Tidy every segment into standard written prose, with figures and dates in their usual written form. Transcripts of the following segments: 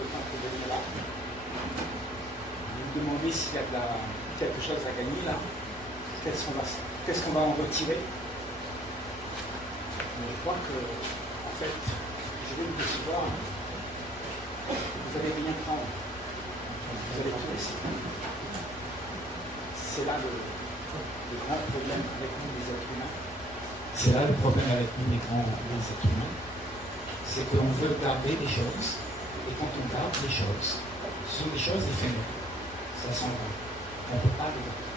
le temps que vous êtes là. Vous vous demandez s'il y a quelque chose à gagner là. Qu'est-ce qu'on va en retirer? Mais je crois que, en fait, je vais vous décevoir. Vous allez rien prendre. Vous allez tout laisser. C'est là le grand problème avec nous les êtres humains. C'est là le problème avec nous les êtres humains. C'est qu'on veut garder les choses. Et quand on garde les choses, ce sont des choses éphémères. Ça s'en va. On ne peut pas les garder.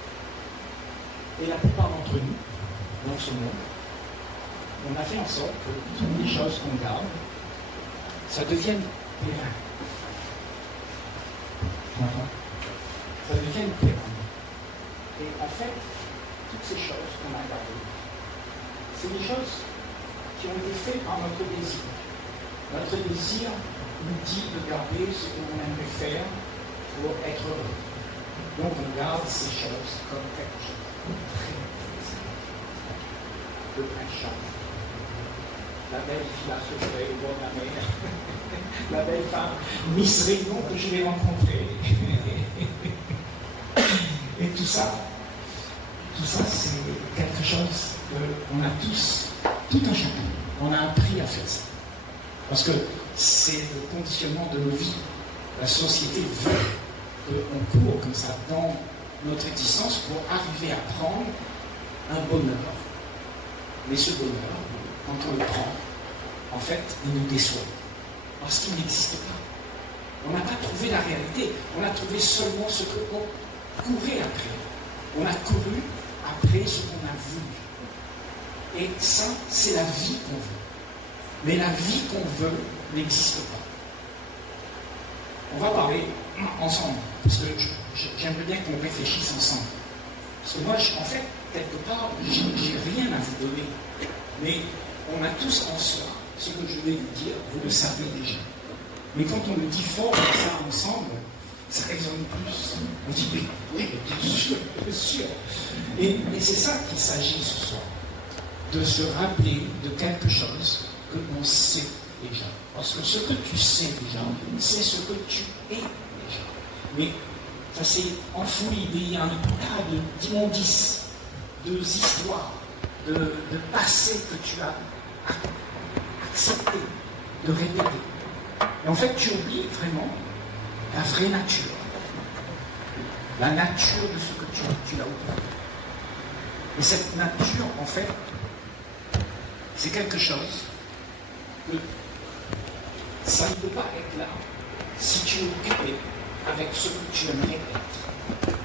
Et la plupart d'entre nous, dans ce monde, on a fait en sorte que toutes les choses qu'on garde, ça devienne pérenne. Ça devienne pérenne. Et en fait, toutes ces choses qu'on a gardées, c'est des choses qui ont été faites par notre désir. Notre désir nous dit de garder ce que l'on aimerait faire pour être heureux. Donc on garde ces choses comme quelque chose de très plaisir. Le prince Charles, la belle fille à Sauveray au bord de la mer, la belle femme Miss Réunion que je vais rencontrer. Et tout ça c'est quelque chose qu'on a tous, tout un chacun, on a appris à faire ça. Parce que c'est le conditionnement de nos vies. La société veut qu'on court comme ça dans notre existence pour arriver à prendre un bonheur. Mais ce bonheur, quand on le prend, en fait, il nous déçoit. Parce qu'il n'existe pas. On n'a pas trouvé la réalité. On a trouvé seulement ce qu'on courait après. On a couru après ce qu'on a voulu. Et ça, c'est la vie qu'on veut. Mais la vie qu'on veut n'existe pas. On va parler ensemble, parce que j'aimerais bien qu'on réfléchisse ensemble. Parce que moi, en fait, quelque part, j'ai rien à vous donner. Mais on a tous en soi ce que je vais vous dire, vous le savez déjà. Mais quand on le dit fort comme ça ensemble, ça résonne plus. On dit oui, bien sûr, bien sûr. Et c'est ça qu'il s'agit ce soir. De se rappeler de quelque chose que l'on sait déjà. Parce que ce que tu sais déjà, c'est ce que tu es déjà. Mais ça s'est enfoui, il y a un tas d'immondices, d'histoires, de passé que tu as accepté de répéter. Et en fait, tu oublies vraiment la vraie nature. La nature de ce que tu as oublié. Et cette nature, en fait, c'est quelque chose que ça ne peut pas être là si tu es occupé avec ce que tu aimerais être.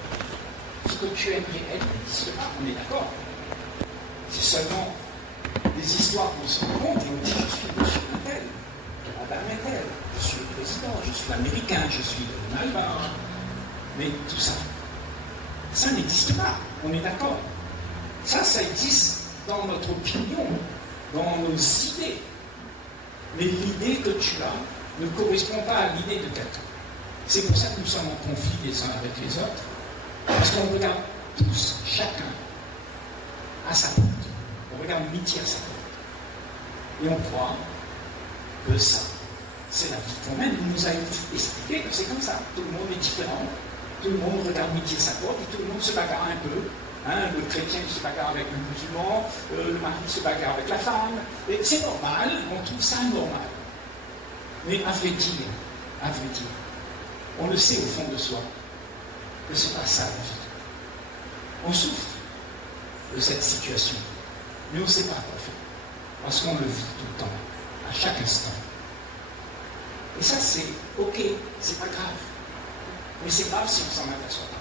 Ce que tu aimerais être n'existe pas, on est d'accord. C'est seulement des histoires qu'on se raconte et on dit je suis monsieur tel, madame tel, je suis le président, je suis l'américain, je suis l'allemand. Mais tout ça, ça n'existe pas, on est d'accord. Ça existe dans notre opinion, dans nos idées. Mais l'idée que tu as ne correspond pas à l'idée de quelqu'un. C'est pour ça que nous sommes en conflit les uns avec les autres. Parce qu'on regarde tous, chacun, à sa porte. On regarde midi à sa porte. Et on croit que ça, c'est la vie qu'on mène. Il nous a expliqué que c'est comme ça. Tout le monde est différent. Tout le monde regarde midi à sa porte et tout le monde se bagarre un peu. Hein, le chrétien se bagarre avec le musulman, le mari se bagarre avec la femme. Et c'est normal, on trouve ça normal. Mais à vrai dire, on le sait au fond de soi, que ce n'est pas ça la vie. On souffre de cette situation, mais on ne sait pas quoi faire. Parce qu'on le vit tout le temps, à chaque instant. Et ça, c'est ok, c'est pas grave. Mais c'est grave si on s'en aperçoit pas.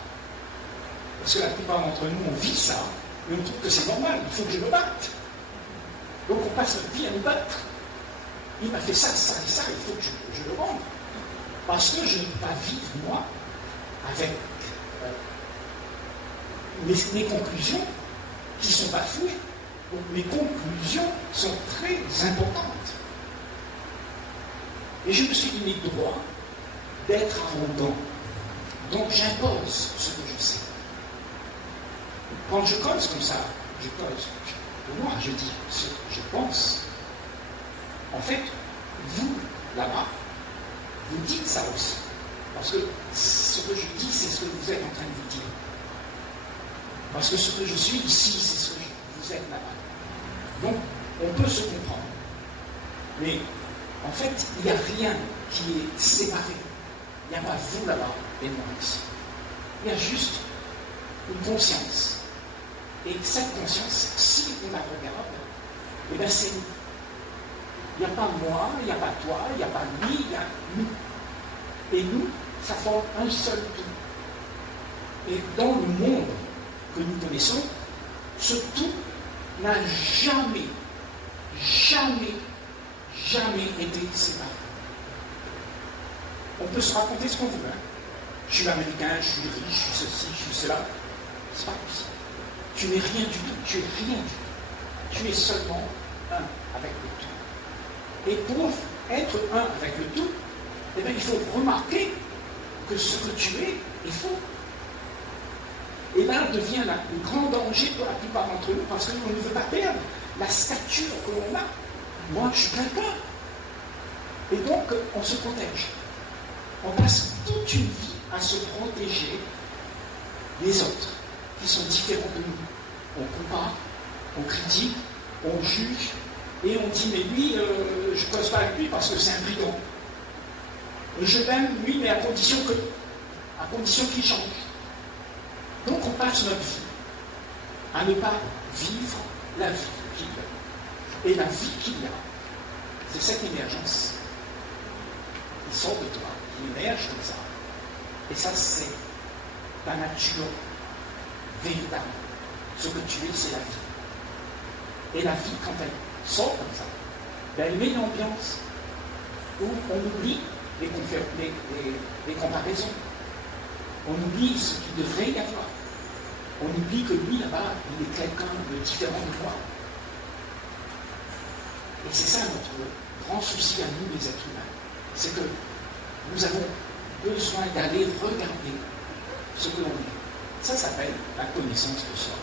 Parce que la plupart d'entre nous, on vit ça, et on trouve que c'est normal, il faut que je me batte. Donc on passe notre vie à nous battre. Il m'a fait ça, ça et ça, il faut que je le rende. Parce que je ne peux pas vivre, moi, avec mes conclusions qui sont bafouées. Donc mes conclusions sont très importantes. Et je me suis donné le droit d'être arrogant. Donc j'impose ce que je sais. Quand je cause comme ça, moi je dis ce que je pense. En fait, vous, là-bas, vous dites ça aussi. Parce que ce que je dis, c'est ce que vous êtes en train de vous dire. Parce que ce que je suis ici, c'est ce que vous êtes là-bas. Donc, on peut se comprendre. Mais, en fait, il n'y a rien qui est séparé. Il n'y a pas vous là-bas et moi ici. Il y a juste une conscience. Et cette conscience, si on la regarde, eh bien c'est nous. Il n'y a pas moi, il n'y a pas toi, il n'y a pas lui, il y a nous. Et nous, ça forme un seul tout. Et dans le monde que nous connaissons, ce tout n'a jamais, jamais, jamais été séparé. On peut se raconter ce qu'on veut. Hein. Je suis américain, je suis riche, je suis ceci, je suis cela. C'est pas possible. Tu n'es rien du tout, tu es rien du tout. Tu es seulement un avec le tout. Et pour être un avec le tout, eh bien, il faut remarquer que ce que tu es est faux. Et là devient le grand danger pour la plupart d'entre nous, parce qu'on ne veut pas perdre la stature que l'on a. Moi, je suis quelqu'un. Et donc, on se protège. On passe toute une vie à se protéger des autres, qui sont différents de nous. On compare, on critique, on juge, et on dit, mais lui, je ne cause pas avec lui parce que c'est un brigand. Je l'aime, lui, mais à condition qu'il change. Donc on passe notre vie à ne pas vivre la vie qu'il a. Et la vie qu'il a, c'est cette émergence. Il sort de toi, il émerge comme ça. Et ça, c'est ta nature véritable. Ce que tu es, c'est la vie. Et la vie, quand elle sort comme ça, elle met une ambiance où on oublie les comparaisons. On oublie ce qu'il devrait y avoir. On oublie que lui, là-bas, il est quelqu'un de différent de moi. Et c'est ça notre grand souci à nous, les êtres humains. C'est que nous avons besoin d'aller regarder ce que l'on est. Ça s'appelle la connaissance de soi.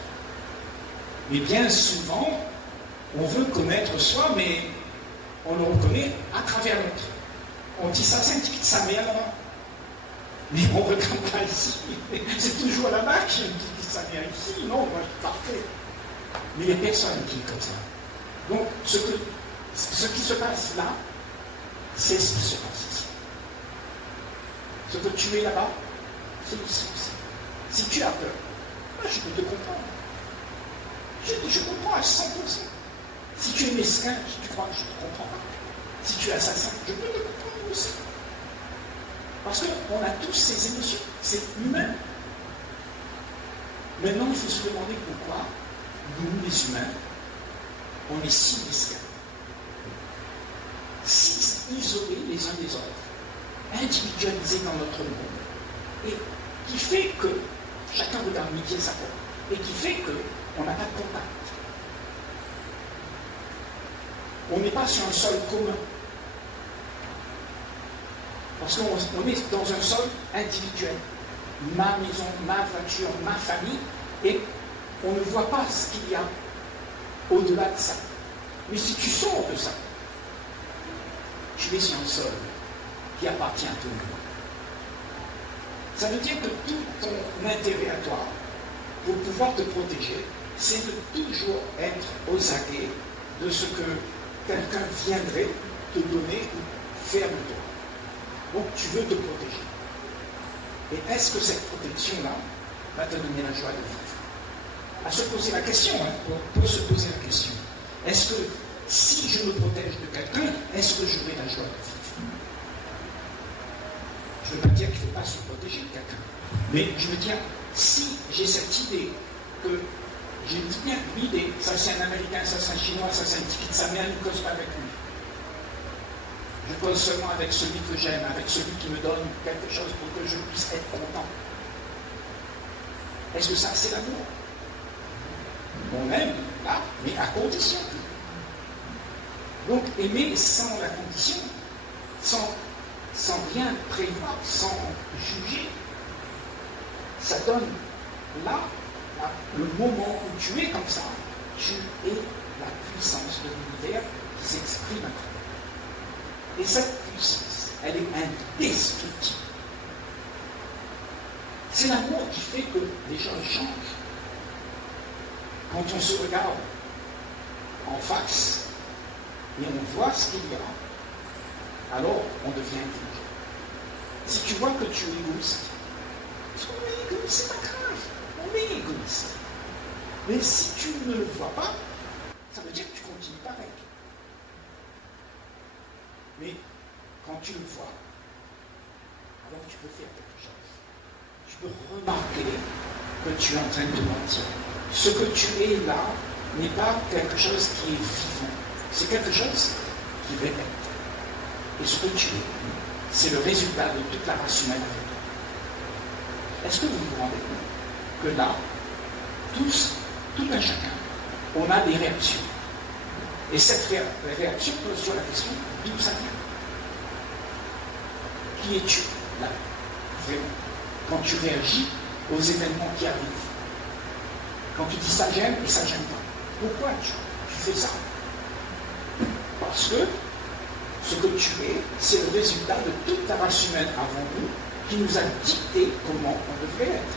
Mais bien souvent, on veut connaître soi, mais on le reconnaît à travers l'autre. On dit ça, c'est un petit de sa mère là-bas. Mais on ne regarde pas ici. C'est toujours là-bas que j'ai une petite de sa mère ici. Non, moi je suis parfait. Mais il y a personne qui est comme ça. Donc, ce qui se passe là, c'est ce qui se passe ici. Ce que tu es là-bas, c'est ici aussi. Si tu as peur, moi je peux te comprendre. Je comprends à 100%. Si tu es mesquin, tu crois que je te comprends pas. Si tu es assassin, je peux te comprendre aussi. Parce qu'on a tous ces émotions, c'est humain. Maintenant, il faut se demander pourquoi nous, les humains, on est si mesquins, si isolés les uns des autres, individualisés dans notre monde, et qui fait que chacun regarde midi à sa porte, et qui fait qu'on n'a pas de contact. On n'est pas sur un sol commun. Parce qu'on est dans un sol individuel. Ma maison, ma voiture, ma famille, et on ne voit pas ce qu'il y a au-delà de ça. Mais si tu sors de ça, tu es sur un sol qui appartient à tout le monde. Ça veut dire que tout ton intérêt à toi, pour pouvoir te protéger, c'est de toujours être aux aguets de ce que quelqu'un viendrait te donner ou faire de toi. Donc tu veux te protéger. Et est-ce que cette protection-là va te donner la joie de vivre? À se poser la question, pour se poser la question. Est-ce que si je me protège de quelqu'un, est-ce que j'aurai la joie de vivre? Je ne veux pas dire qu'il ne faut pas se protéger de quelqu'un. Mais je veux dire, si j'ai cette idée que j'ai dit bien l'idée, ça c'est un Américain, ça c'est un Chinois, ça c'est un petit de sa mère, ne cause pas avec lui. Je cause seulement avec celui que j'aime, avec celui qui me donne quelque chose pour que je puisse être content. Est-ce que ça, c'est l'amour? On aime, là, mais à condition. Donc, aimer sans la condition, sans rien prévoir, sans juger, ça donne là, le moment où tu es comme ça, tu es la puissance de l'univers qui s'exprime à toi. Et cette puissance, elle est indestructible. C'est l'amour qui fait que les gens changent. Quand on se regarde en face et on voit ce qu'il y a, alors on devient intelligent. Si tu vois que tu es égoïste, parce qu'on est égoïste, c'est pas grave, on est égoïste. Mais si tu ne le vois pas, ça veut dire que tu continues pareil. Mais quand tu le vois, alors tu peux faire quelque chose. Tu peux remarquer que tu es en train de mentir. Ce que tu es là n'est pas quelque chose qui est vivant. C'est quelque chose qui va être. Et ce que tu es, c'est le résultat de toute la race humaine avec toi. Est-ce que vous vous rendez compte que là, tous, tout un chacun, on a des réactions. Et cette réaction pose sur la question d'où ça vient. Qui es-tu là, vraiment, quand tu réagis aux événements qui arrivent? Quand tu dis ça j'aime et ça j'aime pas. Pourquoi tu fais ça? Parce que ce que tu es, c'est le résultat de toute la race humaine avant nous qui nous a dicté comment on devrait être.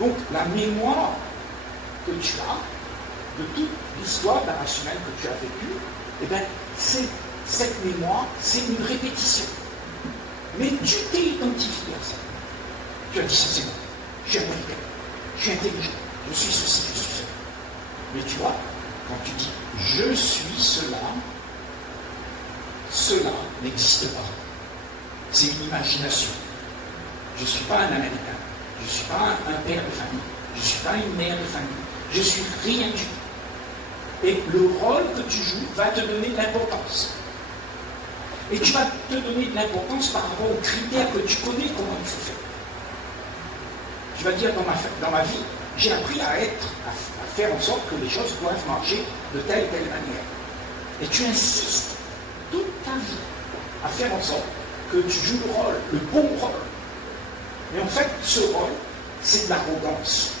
Donc la mémoire que tu as de toute l'histoire de la race humaine que tu as vécue, eh bien, cette mémoire, c'est une répétition. Mais tu t'es identifié à ça. Tu as dit ça, c'est moi. Je suis américain. Je suis intelligent. Je suis ceci, je suis cela. Mais tu vois, quand tu dis je suis cela, cela n'existe pas. C'est une imagination. Je ne suis pas un Américain. Je ne suis pas un père de famille. Je ne suis pas une mère de famille. Je suis rien du tout. Et le rôle que tu joues va te donner de l'importance. Et tu vas te donner de l'importance par rapport aux critères que tu connais comment il faut faire. Tu vas dire dans ma vie, j'ai appris à faire en sorte que les choses doivent marcher de telle et telle manière. Et tu insistes toute ta vie à faire en sorte que tu joues le rôle, le bon rôle. Mais en fait, ce rôle, c'est de l'arrogance.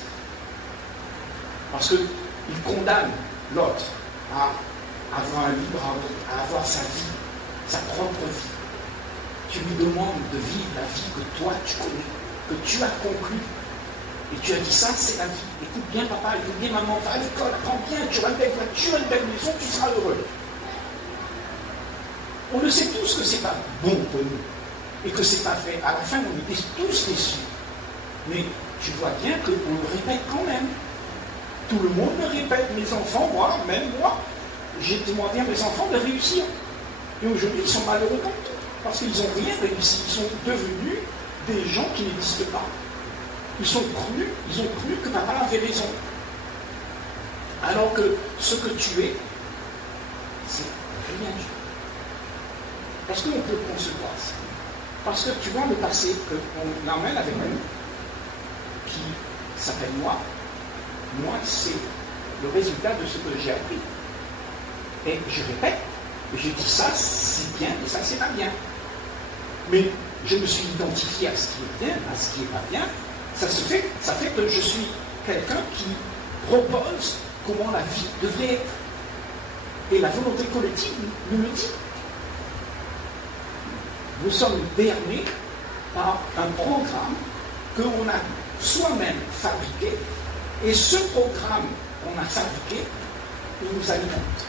Parce qu'il condamne l'autre à avoir un libre arbitre, à avoir sa vie, sa propre vie. Tu lui demandes de vivre la vie que toi tu connais, que tu as conclue. Et tu as dit ça, c'est la vie. Écoute bien papa, écoute bien maman, va à l'école, apprends bien, tu auras une belle voiture, une belle maison, tu seras heureux. On le sait tous que c'est pas bon pour nous. Et que c'est pas fait. À la fin, on était tous déçus. Mais tu vois bien qu'on le répète quand même. Tout le monde le répète. Mes enfants, même moi, j'ai demandé à mes enfants de réussir. Et aujourd'hui, ils sont malheureux comme tout. Parce qu'ils n'ont rien réussi. Ils sont devenus des gens qui n'existent pas. Ils ont cru que papa avait raison. Alors que ce que tu es, c'est rien du tout. Est-ce qu'on peut concevoir ça? Parce que tu vois le passé qu'on emmène avec nous, qui s'appelle moi. Moi, c'est le résultat de ce que j'ai appris. Et je répète, je dis ça c'est bien et ça c'est pas bien. Mais je me suis identifié à ce qui est bien, à ce qui n'est pas bien. Ça fait que je suis quelqu'un qui propose comment la vie devrait être. Et la volonté collective nous le dit. Nous sommes bernés par un programme que l'on a soi-même fabriqué, et ce programme qu'on a fabriqué, il nous alimente.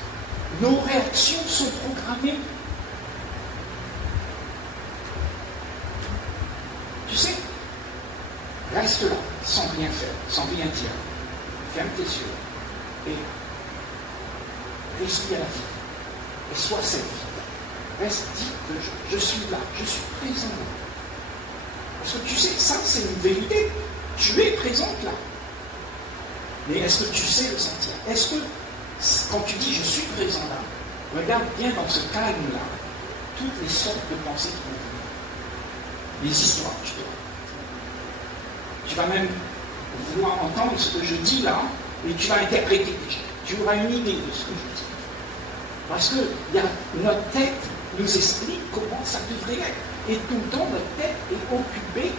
Nos réactions sont programmées. Tu sais, reste là, sans rien faire, sans rien dire. Ferme tes yeux et respire la vie. Et sois cette vie. Reste, dis que je suis là, je suis présent là. Parce que tu sais, ça c'est une vérité. Tu es présente là. Mais est-ce que tu sais le sentir? Est-ce que, quand tu dis je suis présent là, regarde bien dans ce calme-là, toutes les sortes de pensées qui vont venir. Les histoires, tu te vois. Tu vas même vouloir entendre ce que je dis là, et tu vas interpréter déjà. Tu auras une idée de ce que je dis. Parce que notre tête nous explique comment ça devrait être. Et tout le temps, notre tête est occupée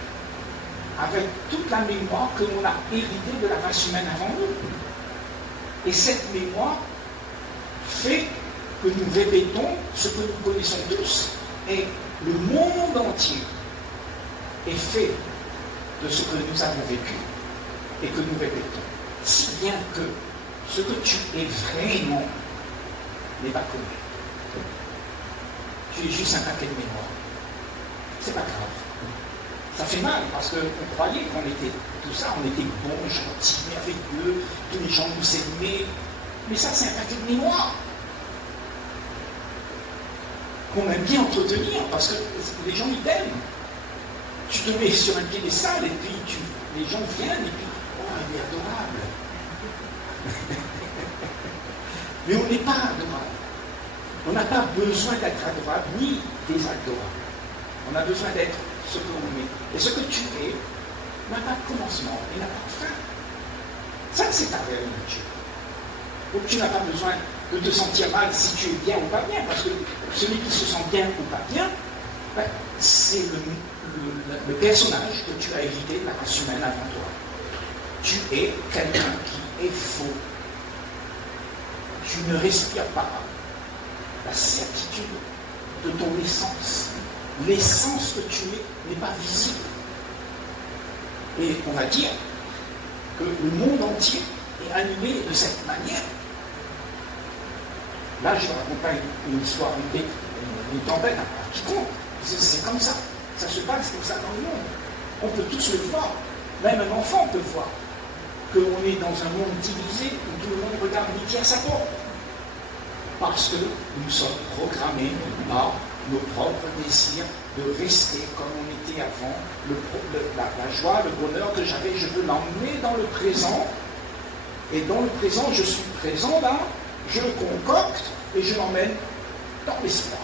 avec toute la mémoire que l'on a héritée de la race humaine avant nous. Et cette mémoire fait que nous répétons ce que nous connaissons tous. Et Le monde entier est fait de ce que nous avons vécu et que nous répétons. Si bien que ce que tu es vraiment n'est pas connu. Tu es juste un paquet de mémoire. C'est pas grave. Ça fait mal parce qu'on croyait qu'on était tout ça, on était bons, gentils, merveilleux, tous les gens nous aimaient. Mais ça, c'est un paquet de mémoire qu'on aime bien entretenir parce que les gens ils t'aiment. Tu te mets sur un piédestal et puis les gens viennent et puis oh, il est adorable. Mais on n'est pas adorable. On n'a pas besoin d'être adorable ni désadorable. On a besoin d'être ce que l'on est. Et ce que tu es n'a pas de commencement et n'a pas de fin. Ça, c'est ta réelle nature. Donc tu n'as pas besoin de te sentir mal si tu es bien ou pas bien, parce que celui qui se sent bien ou pas bien, ben, c'est le personnage que tu as hérité de la race humaine avant toi. Tu es quelqu'un qui est faux. Tu ne respires pas la certitude de ton essence. L'essence que tu es n'est pas visible. Et on va dire que le monde entier est animé de cette manière. Là, je raconte pas une histoire, une tempête à quiconque. C'est comme ça. Ça se passe comme ça dans le monde. On peut tous le voir. Même un enfant peut voir qu'on est dans un monde divisé où tout le monde regarde midi à sa porte. Parce que nous sommes programmés par nos propres désirs de rester comme on était avant. La joie, le bonheur que j'avais, je veux l'emmener dans le présent. Et dans le présent, je suis présent là, je le concocte et je l'emmène dans l'espoir.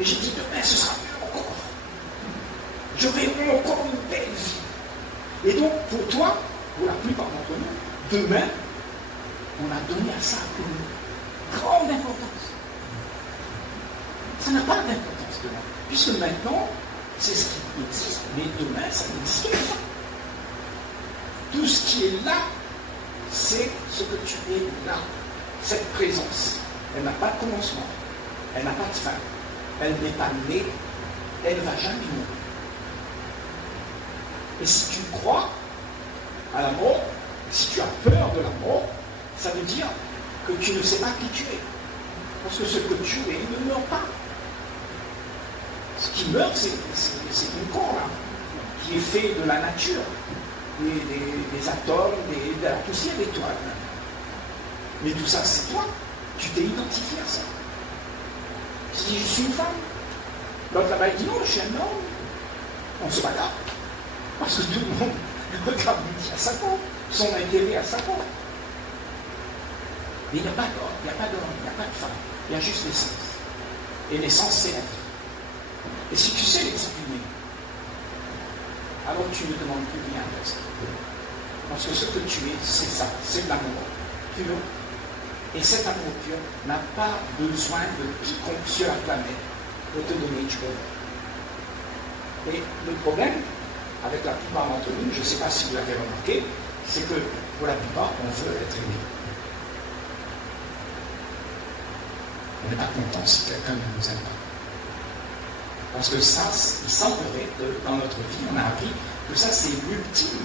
Et j'ai dit, demain, ce sera mieux encore. J'aurai encore une belle vie. Et donc, pour toi, pour la plupart d'entre nous, demain, on a donné à ça une grande importance. Ça n'a pas d'importance demain. Puisque maintenant, c'est ce qui existe, mais demain, ça n'existe pas. Tout ce qui est là, c'est ce que tu es là. Cette présence, elle n'a pas de commencement, elle n'a pas de fin, elle n'est pas née, elle ne va jamais mourir. Et si tu crois à la mort, si tu as peur de la mort, ça veut dire que tu ne sais pas qui tu es. Parce que ce que tu es, il ne meurt pas. Ce qui meurt, c'est une corps là, qui est fait de la nature, des atomes, de la poussière d'étoiles. Mais tout ça, c'est toi. Tu t'es identifié à ça. Tu dis, je suis une femme. L'autre là-bas, il dit, non, je suis un homme. On se bagarre. Parce que tout le monde regarde midi à sa porte, son intérêt à sa porte. Mais il n'y a pas d'homme, il n'y a pas d'homme, il n'y a pas de femme. Il y a juste l'essence. Et l'essence, c'est la vie. Et si tu sais l'exprimer, alors tu ne demandes plus rien à reste. Parce que ce que tu es, c'est ça, c'est de l'amour pur. Et cet amour pur n'a pas besoin de quiconque sur la planète pour te donner du bonheur. Et le problème, avec la plupart d'entre nous, je ne sais pas si vous l'avez remarqué, c'est que pour la plupart, on veut être aimé. On n'est pas content si quelqu'un ne nous aime pas. Parce que ça, il semblerait que dans notre vie, on a appris que ça, c'est l'ultime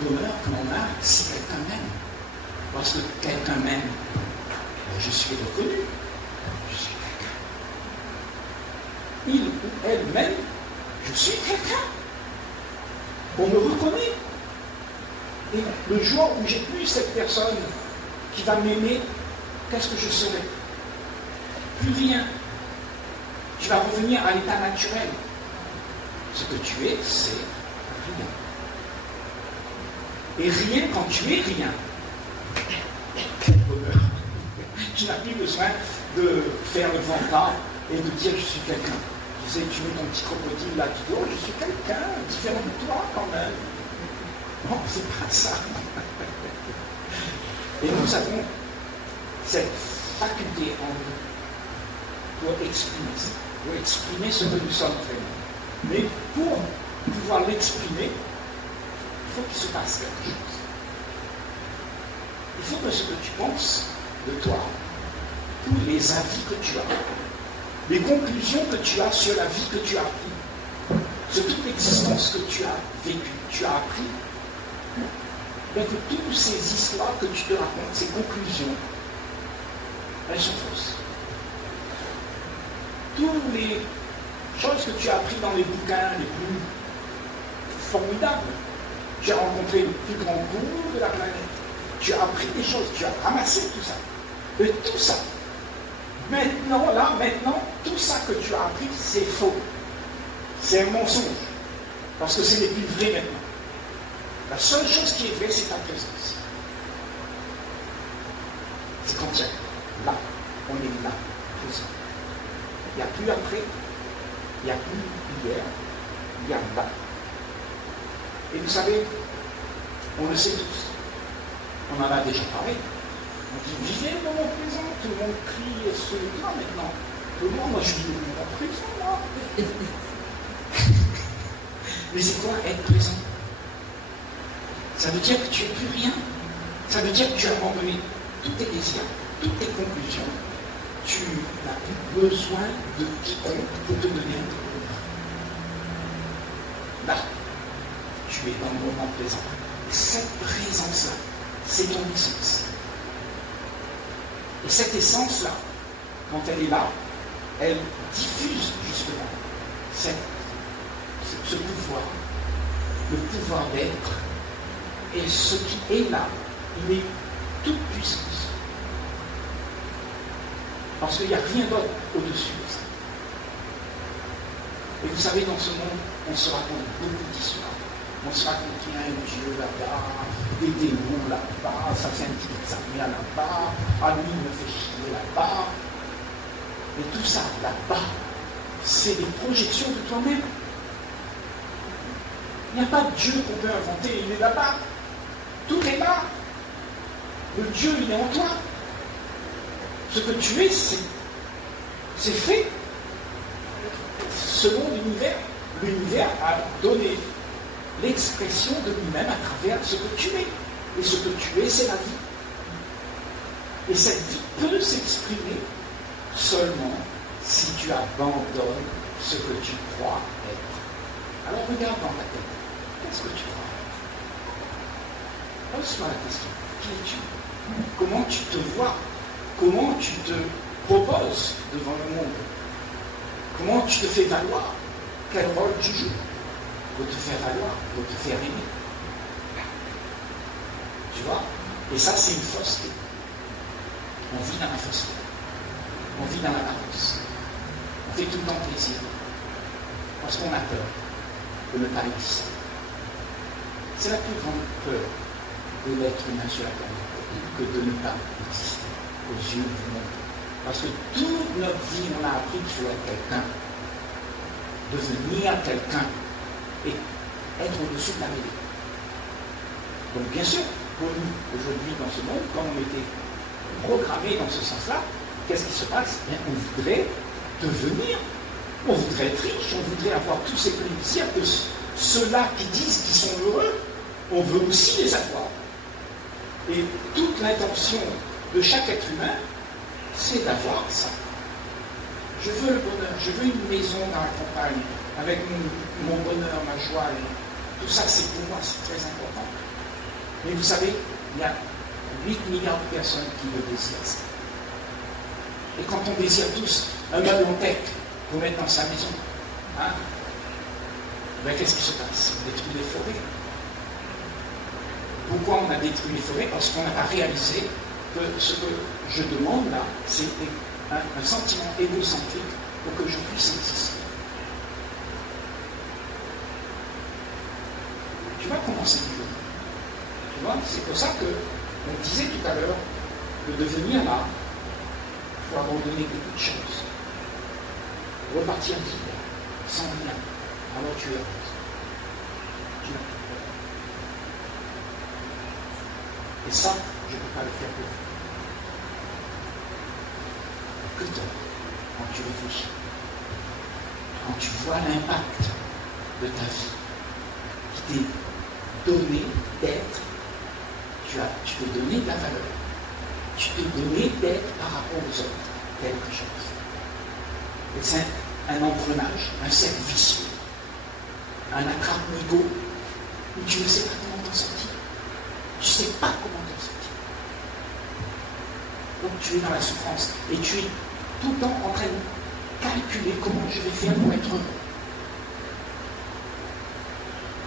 bonheur que l'on a si quelqu'un m'aime. Parce que quelqu'un m'aime, je suis reconnu. Je suis quelqu'un. Il ou elle m'aime, je suis quelqu'un. On me reconnaît. Et le jour où j'ai plus cette personne qui va m'aimer, qu'est-ce que je serai? Plus rien. Je vais revenir à l'état naturel. Ce que tu es, c'est rien. Et rien quand tu es rien. Quel bonheur. Tu n'as plus besoin de faire le vantard et de dire je suis quelqu'un. Tu sais, tu mets ton petit crocodile là, tu dis oh, je suis quelqu'un, différent de toi quand même. Non, c'est pas ça. Et nous avons cette faculté en nous pour exprimer ça, pour exprimer ce que nous sommes vraiment. Mais pour pouvoir l'exprimer, il faut qu'il se passe quelque chose. Il faut que ce que tu penses de toi, tous les avis que tu as, les conclusions que tu as sur la vie que tu as appris, sur toute l'existence que tu as vécue, tu as appris, bien que toutes ces histoires que tu te racontes, ces conclusions, elles sont fausses. Toutes les choses que tu as apprises dans les bouquins les plus formidables, tu as rencontré le plus grand gourou de la planète, tu as appris des choses, tu as ramassé tout ça. Et tout ça, maintenant, tout ça que tu as appris, c'est faux. C'est un mensonge. Parce que ce n'est plus vrai maintenant. La seule chose qui est vraie, c'est ta présence. C'est quand il y a là, on est là, présent. Il n'y a plus après, il n'y a plus hier, il y a là. Et vous savez, on le sait tous. On en a déjà parlé. On dit, vivez le moment présent. Tout le monde crie et se dit, maintenant. Tout le monde, moi je vis le moment présent, moi. Mais c'est quoi être présent? Ça veut dire que tu n'es plus rien. Ça veut dire que tu as abandonné tous tes désirs, toutes tes conclusions. Tu n'as plus besoin de quiconque pour te donner un peu. Là, tu es dans le moment présent. Cette présence-là, c'est ton essence. Et cette essence-là, quand elle est là, elle diffuse justement ce pouvoir, le pouvoir d'être. Et ce qui est là, il est toute puissance. Parce qu'il n'y a rien d'autre au-dessus de ça. Et vous savez, dans ce monde, on se raconte beaucoup d'histoires. On se raconte qu'il y a un Dieu là-bas, des démons là-bas, ça fait un petit pizzeria là-bas, ah lui il me fait chier là-bas. Mais tout ça là-bas, c'est des projections de toi-même. Il n'y a pas de Dieu qu'on peut inventer, il est là-bas. Tout est là. Le Dieu, il est en toi. Ce que tu es, c'est fait. Selon l'univers, l'univers a donné l'expression de lui-même à travers ce que tu es. Et ce que tu es, c'est la vie. Et cette vie peut s'exprimer seulement si tu abandonnes ce que tu crois être. Alors regarde dans ta tête. Qu'est-ce que tu crois être? Pose-toi la question. Qui es-tu? Comment tu te vois? Comment tu te proposes devant le monde? Comment tu te fais valoir? Quel rôle tu joues pour te faire valoir, pour te faire aimer? Tu vois? Et ça, c'est une fausseté. On vit dans la fausseté. On vit dans la paresse. On fait tout le temps plaisir. Parce qu'on a peur de ne pas exister. C'est la plus grande peur de l'être humain sur la planète que de ne pas exister aux yeux du monde. Parce que toute notre vie, on a appris qu'il faut être quelqu'un, devenir quelqu'un et être au-dessus de la mêlée. Donc bien sûr, pour nous, aujourd'hui, dans ce monde, quand on était programmés dans ce sens-là, qu'est-ce qui se passe? Bien, on voudrait devenir, on voudrait être riche, on voudrait avoir tous ces plaisirs que ceux-là qui disent qu'ils sont heureux, on veut aussi les avoir. Et toute l'intention de chaque être humain, c'est d'avoir ça. Je veux le bonheur, je veux une maison dans la campagne, avec mon bonheur, ma joie, tout ça, c'est pour moi, c'est très important. Mais vous savez, il y a 8 milliards de personnes qui le désirent ça. Et quand on désire tous un meuble en tête pour mettre dans sa maison, hein, ben qu'est-ce qui se passe? On détruit les forêts. Pourquoi on a détruit les forêts? Parce qu'on n'a pas réalisé que ce que je demande là, c'est un sentiment égocentrique pour que je puisse exister. Tu vois comment c'est dur. Tu vois, c'est pour ça qu'on disait tout à l'heure que devenir là, il faut abandonner beaucoup de choses. Repartir vide, sans rien. Alors tu es heureuse. Tu n'as plus peur. Et ça, je ne peux pas le faire pour vous. Que toi, quand tu réfléchis, quand tu vois l'impact de ta vie qui t'est donné d'être, tu t'es donné de la valeur, tu t'es donné d'être par rapport aux autres, quelque chose. C'est un engrenage, un cercle vicieux, un attrape-nigo, où tu ne sais pas comment t'en sortir. Tu ne sais pas comment t'en sortir. Donc tu es dans la souffrance et tu es tout le temps en train de calculer comment je vais faire pour être heureux.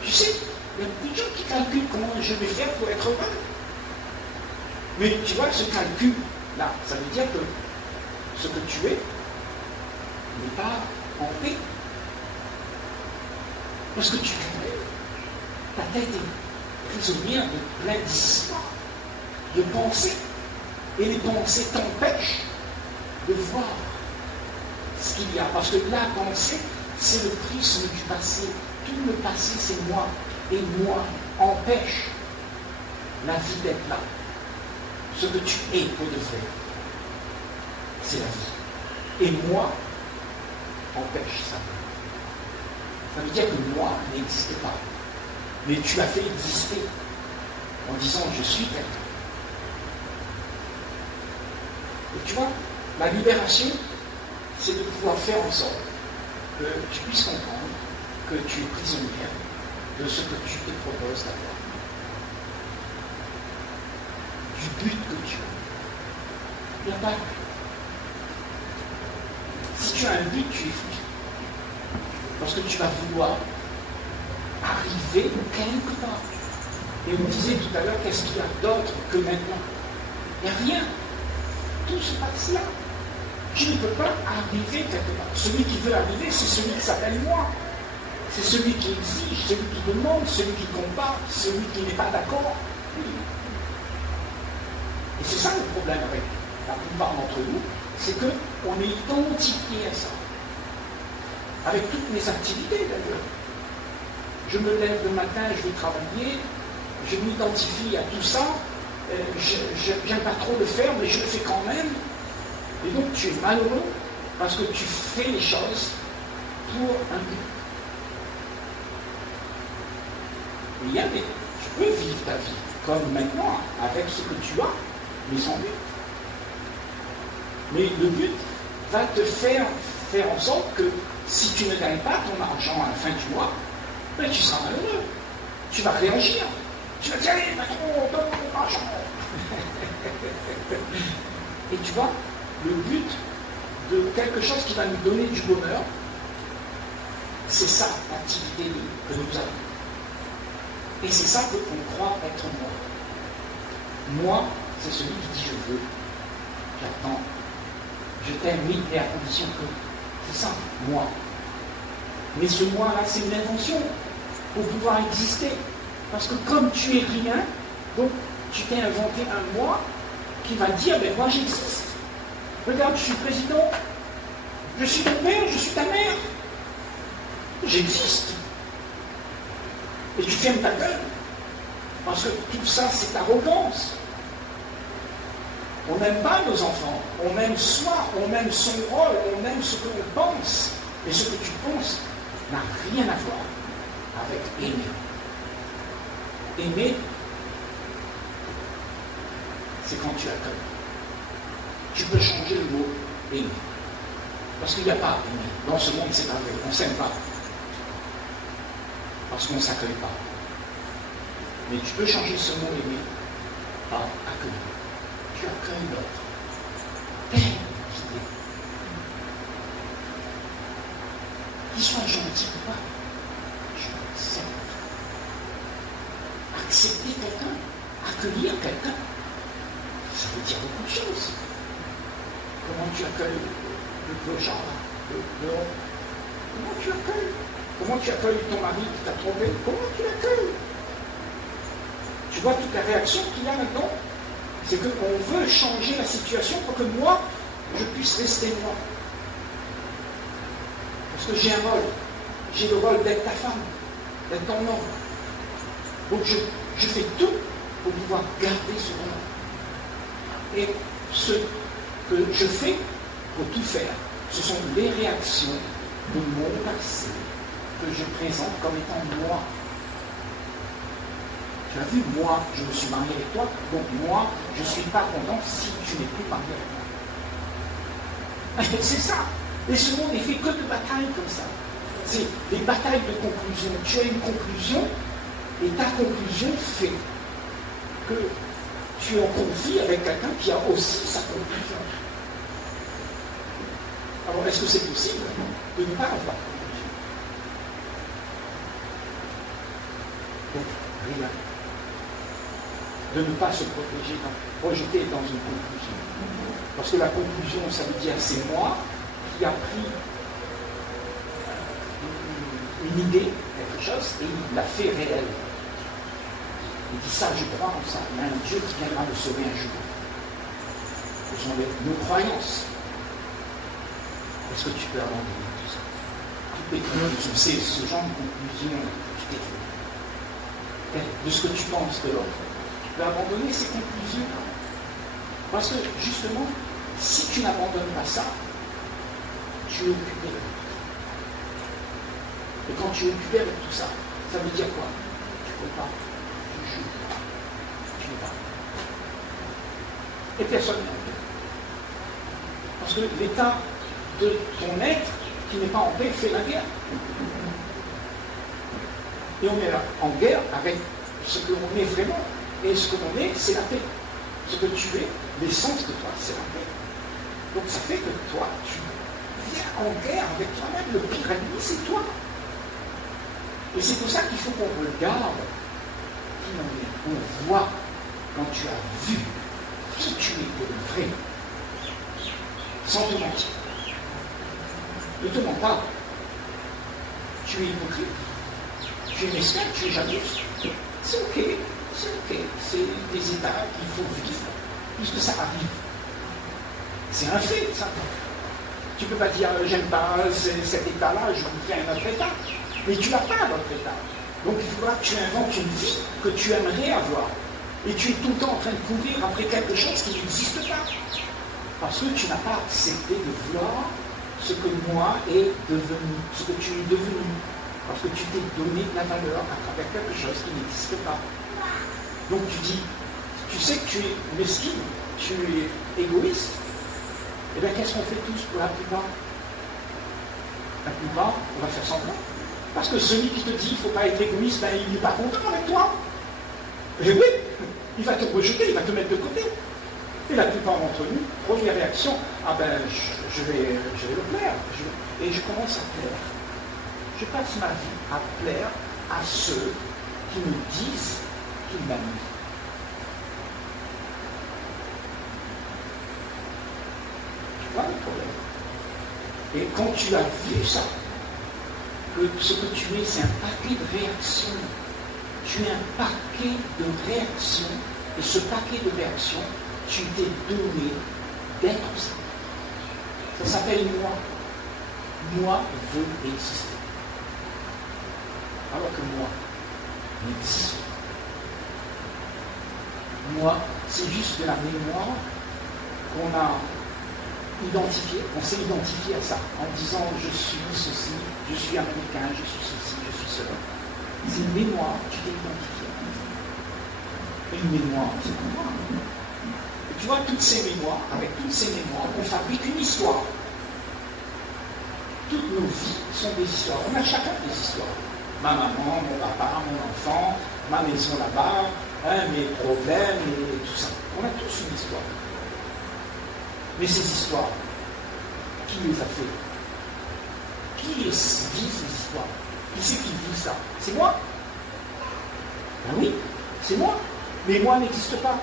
Tu sais, il y a beaucoup de gens qui calculent comment je vais faire pour être heureux. Mais tu vois, ce calcul-là, ça veut dire que ce que tu es n'est pas en paix. Parce que tu crées, ta tête est prisonnière de plein d'histoires, de pensées. Et les pensées t'empêchent de voir ce qu'il y a. Parce que la pensée, c'est le prisme du passé. Tout le passé, c'est moi. Et moi empêche la vie d'être là. Ce que tu es pour de vrai, c'est la vie. Et moi empêche ça. Ça veut dire que moi n'existe pas. Mais tu as fait exister en disant je suis quelqu'un. Et tu vois, la libération, c'est de pouvoir faire en sorte que tu puisses comprendre que tu es prisonnière de ce que tu te proposes d'avoir. Du but que tu as. Il n'y a pas de but. Si tu as un but, tu es foutu. Parce que tu vas vouloir arriver quelque part. Et on disait tout à l'heure, qu'est-ce qu'il y a d'autre que maintenant? Il n'y a rien. Tout se passe là. Tu ne peux pas arriver quelque part. Celui qui veut arriver, c'est celui qui s'appelle moi. C'est celui qui exige, celui qui demande, celui qui compare, celui qui n'est pas d'accord. Et c'est ça le problème avec la plupart d'entre nous, c'est qu'on est identifié à ça. Avec toutes mes activités d'ailleurs. Je me lève le matin, je vais travailler, je m'identifie à tout ça. J'aime pas trop le faire, mais je le fais quand même. Et donc tu es malheureux parce que tu fais les choses pour un but. Il y a des... Tu peux vivre ta vie comme maintenant, avec ce que tu as, mais sans but. Mais le but va te faire en sorte que si tu ne gagnes pas ton argent à la fin du mois, ben tu seras malheureux. Tu vas réagir. Tu vas dire, allez, patron, donne mon argent. Et tu vois, le but de quelque chose qui va nous donner du bonheur, c'est ça l'activité que nous avons. Et c'est ça qu'on croit être moi. Moi, c'est celui qui dit je veux, j'attends, je t'aime, oui, et à condition que. C'est ça, moi. Mais ce moi-là, c'est une invention pour pouvoir exister. Parce que comme tu es rien, donc tu t'es inventé un moi qui va dire, ben moi j'existe. Regarde, je suis président, je suis ton père, je suis ta mère. J'existe. Et tu fermes ta gueule. Parce que tout ça, c'est arrogance. On n'aime pas nos enfants. On aime soi, on aime son rôle, on aime ce que l'on pense. Et ce que tu penses n'a rien à voir avec aimer. Aimer, c'est quand tu accueilles. Tu peux changer le mot aimer. Parce qu'il n'y a pas aimer. Dans ce monde, c'est pas vrai. On ne s'aime pas. Parce qu'on ne s'accueille pas. Mais tu peux changer ce mot aimer par accueillir. Tu accueilles l'autre. Tel qu'il est. Qu'il soit gentil ou pas, je l'accepte. Accepter quelqu'un, accueillir quelqu'un, ça veut dire beaucoup de choses. Comment tu accueilles le clochard, dehors? Comment tu accueilles? Comment tu accueilles ton mari qui t'a trompé? Comment tu l'accueilles? Tu vois toute la réaction qu'il y a là-dedans? C'est qu'on veut changer la situation pour que moi, je puisse rester moi. Parce que j'ai un rôle. J'ai le rôle d'être ta femme, d'être ton homme. Donc je fais tout pour pouvoir garder ce rôle. Et ce que je fais pour tout faire, ce sont les réactions de mon passé que je présente comme étant moi. Tu as vu, moi, je me suis marié avec toi, donc moi, je ne suis pas content si tu n'es plus marié avec moi. C'est ça. Et ce monde n'est fait que de batailles comme ça. C'est des batailles de conclusion. Tu as une conclusion, et ta conclusion fait que tu es en conflit avec quelqu'un qui a aussi sa conclusion. Alors, est-ce que c'est possible de ne pas avoir de conclusion? Rien. De ne pas se projeter dans une conclusion. Parce que la conclusion, ça veut dire c'est moi qui a pris une idée, quelque chose, et il l'a fait réel. Il dit ça, je crois en ça. Il y a un Dieu qui viendra me sauver un jour. Ce sont nos croyances. Est-ce que tu peux abandonner tout ça? Toutes les conclusions, c'est ce genre de conclusion qui t'écrit. De ce que tu penses de l'autre. Tu peux abandonner ces conclusions. Parce que, justement, si tu n'abandonnes pas ça, tu es occupé. Et quand tu es occupé avec tout ça, ça veut dire quoi? Tu ne peux pas. Tu joues. Tu n'es pas. Et personne n'est en paix. Parce que l'état de ton être qui n'est pas en paix fait la guerre. Et on est là, en guerre avec ce que l'on est vraiment. Et ce que l'on est, c'est la paix. Ce que tu es, l'essence de toi, c'est la paix. Donc ça fait que toi, tu viens en guerre avec toi-même. Le pire ennemi, c'est toi. Et c'est pour ça qu'il faut qu'on regarde qui l'on est. On voit quand tu as vu qui tu es de vrai, sans te mentir. Ne te mens pas. Tu es hypocrite. Tu es mesquin, tu es jaloux. C'est ok. C'est ok. C'est des états qu'il faut vivre, puisque ça arrive. C'est un fait, ça. Tu ne peux pas dire j'aime pas cet état-là, je voudrais un autre état. Mais tu n'as pas d'autre état. Donc il faudra que tu inventes une vie que tu aimerais avoir. Et tu es tout le temps en train de courir après quelque chose qui n'existe pas. Parce que tu n'as pas accepté de vouloir ce que moi est devenu, ce que tu es devenu. Parce que tu t'es donné de la valeur à travers quelque chose qui n'existe pas. Donc tu dis, tu sais que tu es mesquine, tu es égoïste. Et bien qu'est-ce qu'on fait tous pour la plupart? La plupart, on va faire semblant. Parce que celui qui te dit qu'il ne faut pas être égoïste, ben, il n'est pas content avec toi. Et oui, il va te rejeter, il va te mettre de côté. Et la plupart d'entre nous, première réaction, ah ben je vais le plaire. Et je commence à plaire. Je passe ma vie à plaire à ceux qui me disent qu'ils m'aiment. Tu vois le problème? Et quand tu as vu ça, que ce que tu es, c'est un paquet de réactions. Tu es un paquet de réactions, et ce paquet de réactions, tu t'es donné d'être ça. Ça s'appelle moi. Moi veut exister. Alors que moi n'existe pas. Moi, c'est juste de la mémoire qu'on a identifié, on s'est identifié à ça, en disant je suis ceci, je suis américain, je suis ceci, je suis cela. C'est une mémoire, tu t'es identifié. Et une mémoire, c'est comme moi. Et tu vois, toutes ces mémoires, avec toutes ces mémoires, on fabrique une histoire. Toutes nos vies sont des histoires. On a chacun des histoires. Ma maman, mon papa, mon enfant, ma maison là-bas, mes problèmes et tout ça. On a tous une histoire. Mais ces histoires, qui les a fait? Qui vit ces histoires? Qui c'est qui vit ça? C'est moi? Ben oui, c'est moi. Mais moi n'existe pas.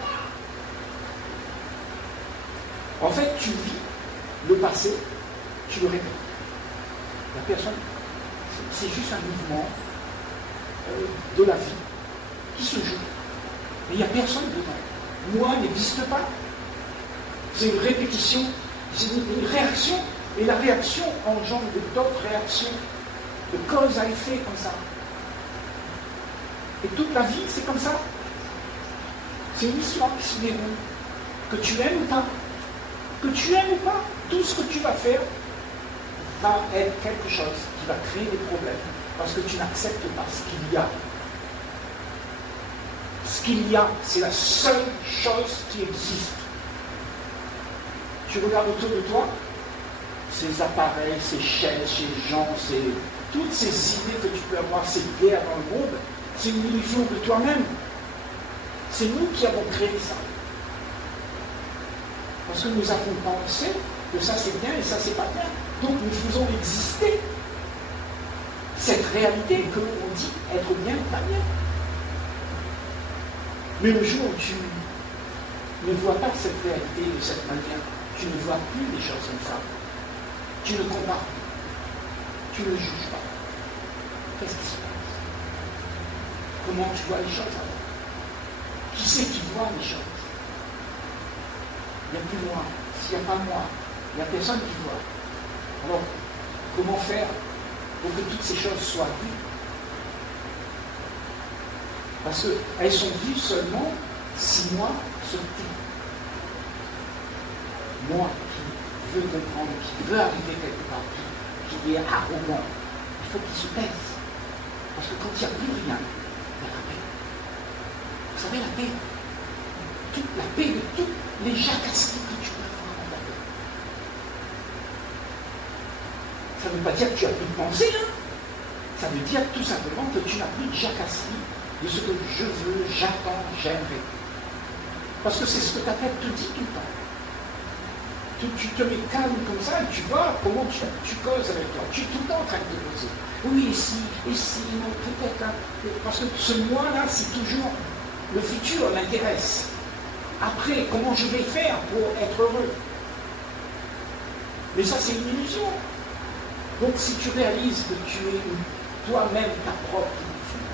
En fait, tu vis le passé, tu le répètes. La personne, c'est juste un mouvement de la vie qui se joue. Mais il n'y a personne dedans. Moi n'existe pas. C'est une répétition, c'est une réaction. Et la réaction engendre d'autres réactions, de cause à effet comme ça. Et toute la vie, c'est comme ça. C'est une histoire qui se déroule. Que tu aimes ou pas. Que tu aimes ou pas, tout ce que tu vas faire va être quelque chose qui va créer des problèmes. Parce que tu n'acceptes pas ce qu'il y a. Ce qu'il y a, c'est la seule chose qui existe. Tu regardes autour de toi, ces appareils, ces chaînes, ces gens, toutes ces idées que tu peux avoir, ces guerres dans le monde, c'est une illusion de toi-même. C'est nous qui avons créé ça. Parce que nous avons pensé que ça c'est bien et ça c'est pas bien. Donc nous faisons exister cette réalité que l'on dit être bien ou pas bien. Mais le jour où tu ne vois pas cette réalité de cette manière, tu ne vois plus les choses comme ça. Tu ne compares plus. Tu ne juges pas. Qu'est-ce qui se passe? Comment tu vois les choses alors? Qui c'est qui voit les choses? Il n'y a plus moi. S'il n'y a pas moi, il n'y a personne qui voit. Alors, comment faire pour que toutes ces choses soient vues? Parce qu'elles sont vues seulement si moi se tais. Moi qui veux comprendre, qui veut arriver quelque part, qui est arrogant, il faut qu'il se taise. Parce que quand il n'y a plus rien, il y a la paix. Vous savez, la paix, toute la paix de toutes les jacasseries que tu peux avoir dans ta vie. Ça ne veut pas dire que tu n'as plus de pensée, hein. Ça veut dire tout simplement que tu n'as plus de jacasserie de ce que je veux, j'attends, j'aimerais. Parce que c'est ce que ta tête te dit tout le temps. Tu te mets calme comme ça et tu vois comment tu causes avec toi. Tu es tout le temps en train de te poser. Oui, et si, non, peut-être. Parce que ce moi-là, c'est toujours le futur l'intéresse. Après, comment je vais faire pour être heureux? Mais ça, c'est une illusion. Donc, si tu réalises que tu es toi-même ta propre illusion,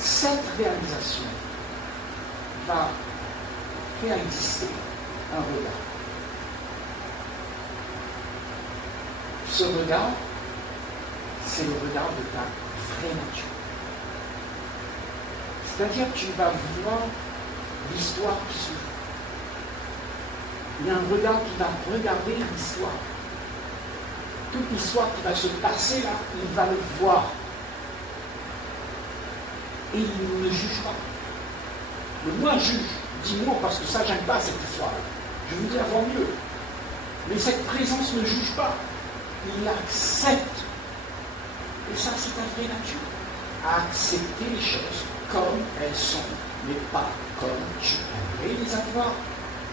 cette réalisation va faire exister un regard. Ce regard, c'est le regard de ta vraie nature. C'est-à-dire que tu vas voir l'histoire qui se joue. Il y a un regard qui va regarder l'histoire. Toute l'histoire qui va se passer là, il va le voir. Et il ne juge pas. Le moi juge, dis-moi, parce que ça, j'aime pas cette histoire-là. Je vous dis avant mieux. Mais cette présence ne juge pas. Il accepte. Et ça, c'est ta vraie nature. À accepter les choses comme elles sont, mais pas comme tu aimerais les avoir.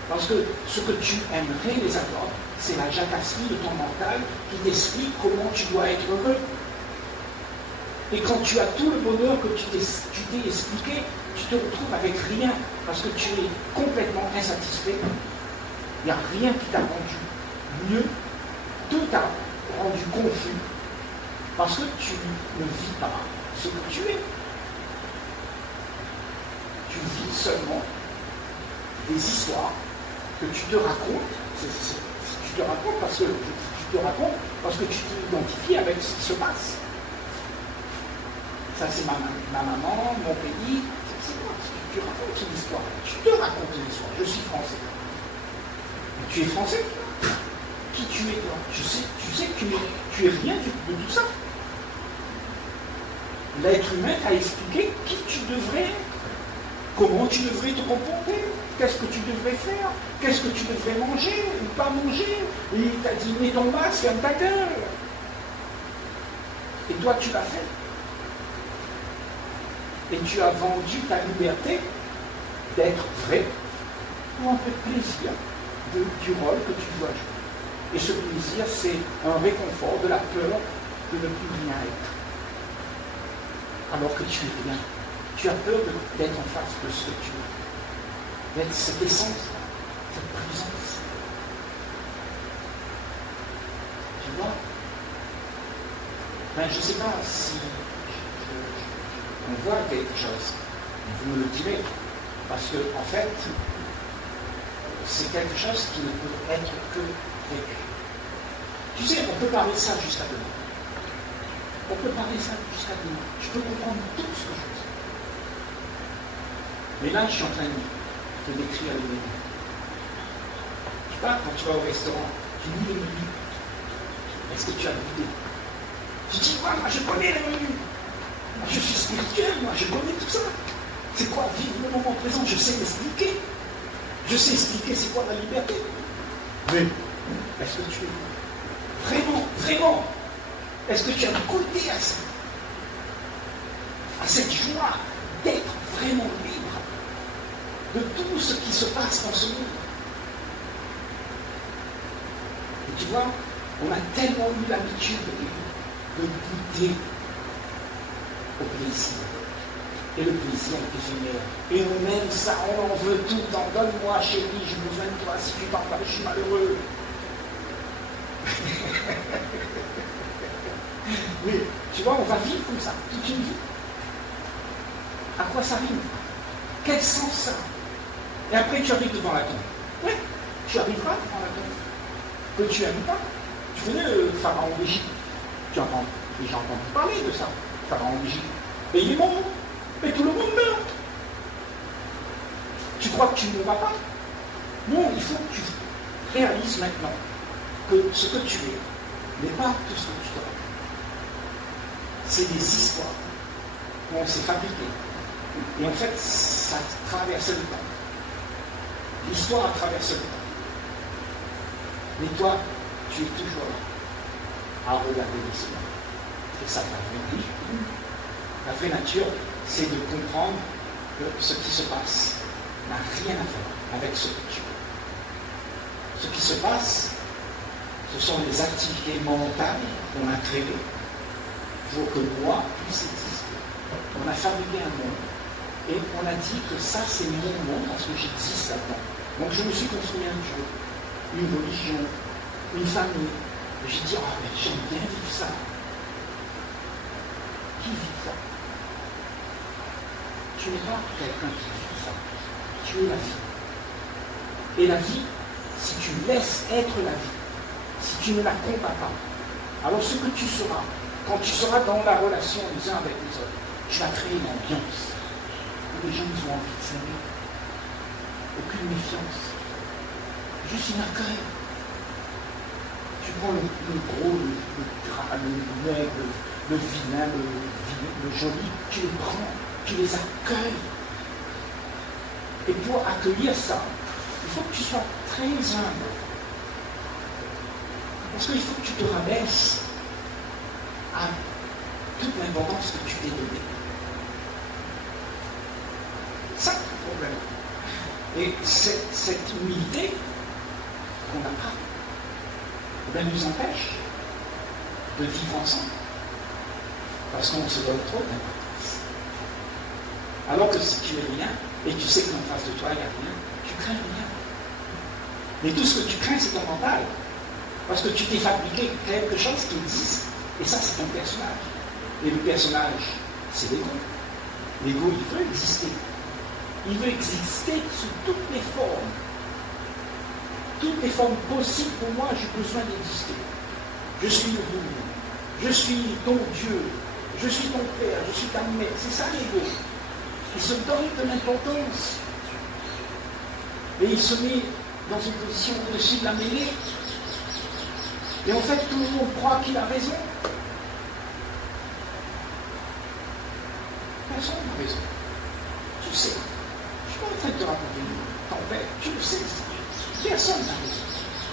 Parce que ce que tu aimerais les avoir, c'est la jacasserie de ton mental qui t'explique comment tu dois être heureux. Et quand tu as tout le bonheur que tu t'es expliqué, tu te retrouves avec rien, parce que tu es complètement insatisfait. Il n'y a rien qui t'a rendu mieux. Tout t'a rendu confus, parce que tu ne vis pas ce que tu es. Tu vis seulement des histoires que tu te racontes. Tu te racontes parce que tu te racontes parce que tu t'identifies avec ce qui se passe. Ça, c'est ma maman, mon pays. C'est quoi? Tu racontes une histoire. Tu te racontes une histoire. Je suis français. Mais tu es français. Qui tu es, toi? Tu sais que tu es rien de tout ça. L'être humain t'a expliqué qui tu devrais être. Comment tu devrais te comporter? Qu'est-ce que tu devrais faire? Qu'est-ce que tu devrais manger ou pas manger? Et il t'a dit, mets ton masque, ferme ta gueule. Et toi, tu l'as fait. Et tu as vendu ta liberté d'être vrai pour un peu de plaisir du rôle que tu dois jouer. Et ce plaisir, c'est un réconfort de la peur de ne plus rien être. Alors que tu es rien. Tu as peur d'être en face de ce que tu es. D'être cette essence, cette présence. Tu vois? Je ne sais pas si on voit quelque chose. Vous me le direz. Parce que, en fait, c'est quelque chose qui ne peut être que vécu. Tu sais, on peut parler de ça jusqu'à demain. On peut parler de ça jusqu'à demain. Je peux comprendre tout ce que je dis. Mais là, je suis en train de te décrire les menus. Tu vois, quand tu vas au restaurant, tu lis les menus. Est-ce que tu as l'idée? Tu dis, moi, je connais les menus. Moi, je suis spirituel, moi, je connais tout ça. C'est quoi vivre le moment présent? Je sais l'expliquer. Je sais expliquer c'est quoi la liberté. Mais Est-ce que tu es vraiment, vraiment, est-ce que tu as goûté à ça? À cette joie d'être vraiment libre de tout ce qui se passe dans ce monde. Et tu vois, on a tellement eu l'habitude de goûter au plaisir. Et le plaisir est éphémère. Et on aime ça, on en veut tout le temps. Donne-moi, chérie, j'ai besoin de toi. Si tu t'en vas, je suis malheureux. Mais tu vois, on va vivre comme ça, toute une vie. À quoi ça rime? Quel sens ça? Et après, tu arrives devant la tombe. Oui, tu arriveras devant la tombe. Que tu n'aimes pas. Tu connais le pharaon d'Égypte. Tu entends, et j'ai entendu parler de ça, pharaon d'Égypte. Et il est mort. Et tout le monde meurt. Tu crois que tu ne mourras pas? Non, il faut que tu réalises maintenant que ce que tu es n'est pas tout ce que tu dois. C'est des histoires qu'on s'est fabriquées. Et en fait, ça traverse le temps. L'histoire a traversé le temps. Mais toi, tu es toujours là, à regarder l'histoire. C'est ça la vraie nature. La vraie nature, c'est de comprendre que ce qui se passe n'a rien à faire avec ce que tu es. Ce qui se passe, ce sont les activités mentales qu'on a créées pour que moi puisse exister. On a fabriqué un monde et on a dit que ça c'est mon monde parce que j'existe là-dedans. Donc je me suis construit un Dieu, une religion, une famille. Et j'ai dit, mais j'aime bien vivre ça. Qui vit ça? Tu n'es pas quelqu'un qui vit ça. Tu es la vie. Et la vie, si tu laisses être la vie, si tu ne la combats pas, alors ce que tu seras, quand tu seras dans la relation les uns avec les autres, tu vas créer une ambiance où les gens ils ont envie de s'aimer. Aucune méfiance. Juste un accueil. Tu prends le gros, le gras, le maigre, le vilain, le joli, tu les prends, tu les accueilles. Et pour accueillir ça, il faut que tu sois très humble. Parce qu'il faut que tu te rabaisses à toute l'importance que tu t'es donnée. C'est ça le problème. Et cette humilité qu'on n'a pas, nous empêche de vivre ensemble. Parce qu'on se donne trop d'importance. Alors que si tu es rien, et tu sais qu'en face de toi, il n'y a rien, tu crains rien. Mais tout ce que tu crains, c'est ton mental. Parce que tu t'es fabriqué quelque chose qui existe. Et ça, c'est ton personnage. Et le personnage, c'est l'ego. L'ego, il veut exister. Il veut exister sous toutes les formes. Toutes les formes possibles pour moi, j'ai besoin d'exister. Je suis le bourreau. Je suis ton Dieu. Je suis ton père. Je suis ta mère. C'est ça l'ego. Il se donne de l'importance. Et il se met dans une position au-dessus de la mêlée. Et en fait, tout le monde croit qu'il a raison. Personne n'a raison. Tu sais. Je suis pas en train de te raconter une tempête. Tu le sais. Personne n'a raison.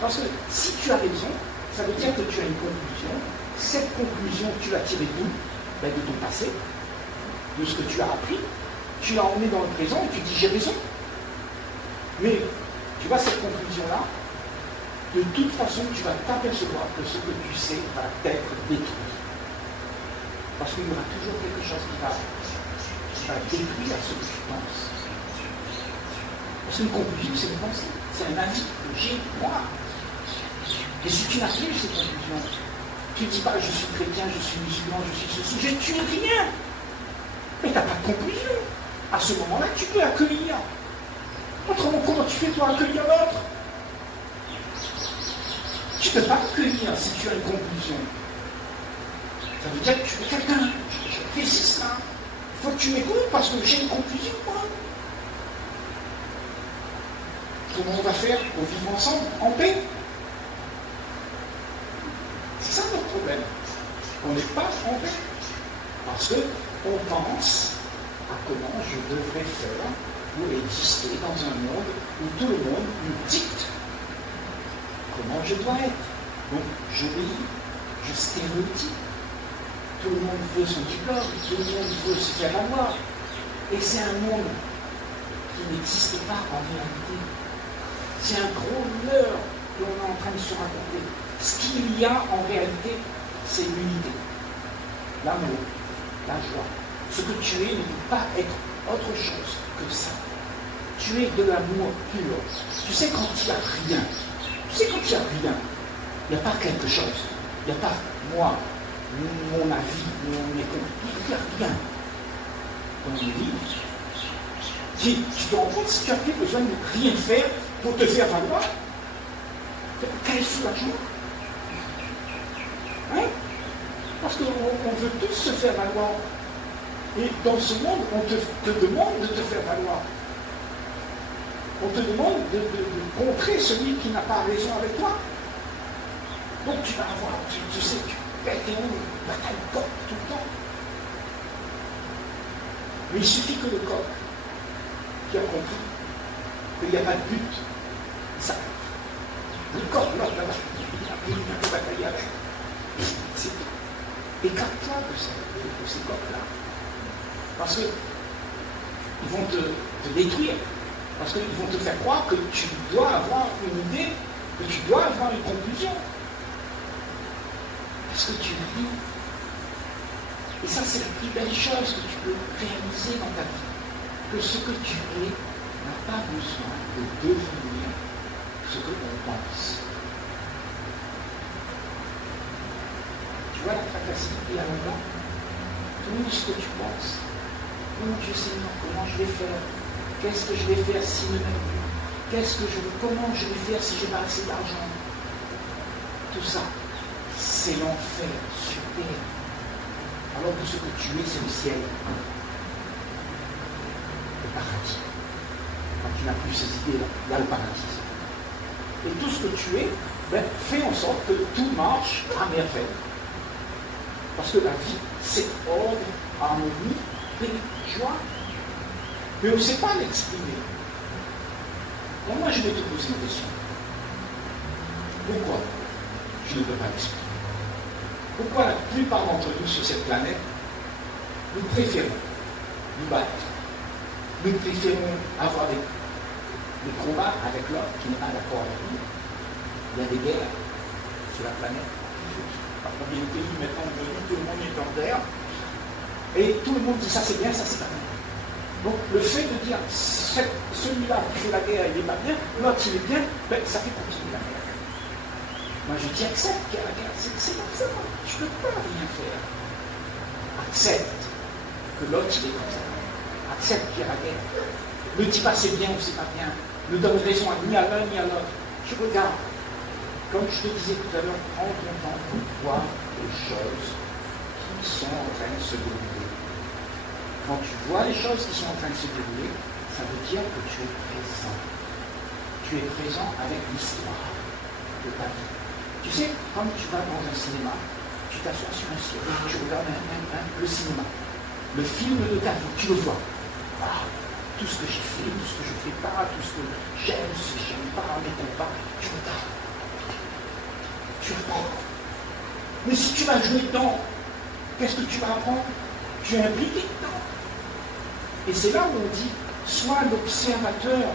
Parce que si tu as raison, ça veut dire que tu as une conclusion. Cette conclusion, tu l'as tirée d'où? De ton passé, de ce que tu as appris. Tu l'as emmené dans le présent et tu dis j'ai raison. Mais tu vois cette conclusion-là, de toute façon, tu vas t'apercevoir que ce que tu sais va être détruit. Parce qu'il y aura toujours quelque chose qui va détruire ce que tu penses. Parce qu'une conclusion, c'est une pensée. C'est un avis que j'ai, moi. Et si tu n'as plus cette conclusion, tu ne dis pas je suis chrétien, je suis musulman, je suis ceci, tu n'es rien. Mais tu n'as pas de conclusion. À ce moment-là, tu peux accueillir. Autrement, comment tu fais pour accueillir l'autre? Tu ne peux pas accueillir si tu as une conclusion. Ça veut dire que tu es quelqu'un. Je résiste là. Il faut que tu m'écoutes parce que j'ai une conclusion, moi. Comment on va faire pour vivre ensemble, en paix? C'est ça notre problème. On n'est pas en paix. Parce qu'on pense à comment je devrais faire pour exister dans un monde où tout le monde nous dicte comment je dois être. Donc, j'obéis, je stéréotype. Tout le monde veut son diplôme, tout le monde veut se faire valoir. Et c'est un monde qui n'existe pas en réalité. C'est un gros leurre que l'on est en train de se raconter. Ce qu'il y a en réalité, c'est l'unité, l'amour, la joie. Ce que tu es ne peut pas être autre chose que ça. Tu es de l'amour pur. Tu sais quand il n'y a rien, il n'y a pas quelque chose, il n'y a pas moi, mon avis, mon école, il n'y a rien. Comme je dis, tu te rends compte si tu as plus besoin de rien faire pour te faire valoir, quel soulagement. Hein? Parce qu'on veut tous se faire valoir. Et dans ce monde, on te demande de te faire valoir. On te demande de contrer celui qui n'a pas raison avec toi. Donc tu vas avoir, tu sais, tu pètes tes ongles, bataille coq tout le temps. Mais il suffit que le coq, qui a compris qu'il n'y a pas de but, ça. Le coq, là, il a bataillé avec. C'est tout. Écarte-toi de ces coqs-là. Parce qu'ils vont te détruire. Parce qu'ils vont te faire croire que tu dois avoir une idée, que tu dois avoir une conclusion. Parce que tu vis. Et ça, c'est la plus belle chose que tu peux réaliser dans ta vie. Que ce que tu es n'a pas besoin de devenir ce que l'on pense. Tu vois la tracasserie à là-bas? Tout ce que tu penses. Oh Dieu Seigneur, comment je vais faire? Qu'est-ce que je vais faire s'il ne m'aime plus? Comment je vais faire si je n'ai pas assez d'argent? Tout ça, c'est l'enfer sur terre. Alors que ce que tu es, c'est le ciel. Le paradis. Quand tu n'as plus ces idées-là, il y a le paradis. Et tout ce que tu es, fais en sorte que tout marche à merveille. Parce que la vie, c'est ordre, harmonie, paix, joie. Mais on ne sait pas l'exprimer. Donc moi, je vais te poser une question. Pourquoi je ne peux pas l'exprimer? Pourquoi la plupart d'entre nous sur cette planète, nous préférons nous battre? Nous préférons avoir des combats avec l'autre qui n'est pas d'accord avec nous. Il y a des guerres sur la planète. Par combien de pays maintenant tout le monde est en guerre. Et tout le monde dit ça c'est bien, ça c'est pas bien. Donc le fait de dire celui-là qui fait la guerre, il n'est pas bien, l'autre il est bien, ça fait continuer la guerre. Moi je dis accepte qu'il y a la guerre, c'est comme ça, je ne peux pas rien faire. Accepte que l'autre il est comme ça. Accepte qu'il y a la guerre. Ne dis pas c'est bien ou c'est pas bien. Ne donne raison ni à l'un ni à l'autre. Je regarde. Comme je te disais tout à l'heure, prends ton temps pour voir les choses qui sont en train de se dérouler. Quand tu vois les choses qui sont en train de se dérouler, ça veut dire que tu es présent. Tu es présent avec l'histoire de ta vie. Tu sais, quand tu vas dans un cinéma, tu t'assois sur un siège, tu regardes le cinéma, le film de ta vie, tu le vois. Wow, tout ce que j'ai fait, tout ce que je ne fais pas, tout ce que j'aime, ce que je n'aime pas, mes combats, tu regardes. Tu apprends. Mais si tu vas jouer dedans, qu'est-ce que tu vas apprendre? Tu es impliqué dedans. Et c'est là où on dit, sois l'observateur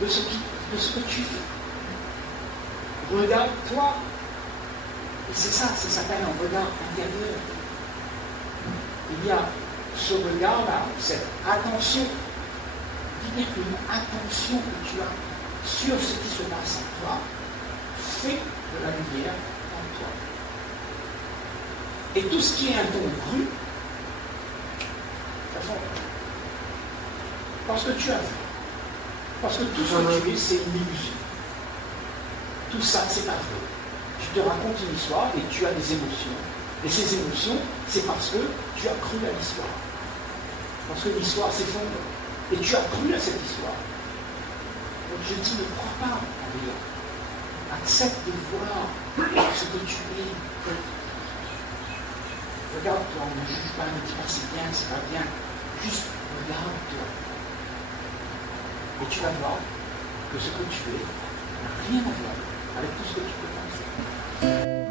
de ce que tu fais. Regarde-toi. Et c'est ça s'appelle un regard intérieur. Il y a ce regard-là, cette attention, une attention que tu as sur ce qui se passe en toi, fait de la lumière en toi. Et tout ce qui est incongru, ça s'en va. Parce que tu as vu. Parce que tout ce que tu es, c'est une illusion. Tout ça, c'est pas vrai. Tu te racontes une histoire et tu as des émotions. Et ces émotions, c'est parce que tu as cru à l'histoire. Parce que l'histoire s'effondre. Et tu as cru à cette histoire. Donc je dis, ne crois pas en rien. Accepte de voir ce que tu es. Regarde-toi, ne juge pas, ne dis pas c'est bien, c'est pas bien. Juste regarde-toi. Et tu vas voir que ce que tu es n'a rien à voir avec tout ce que tu peux penser.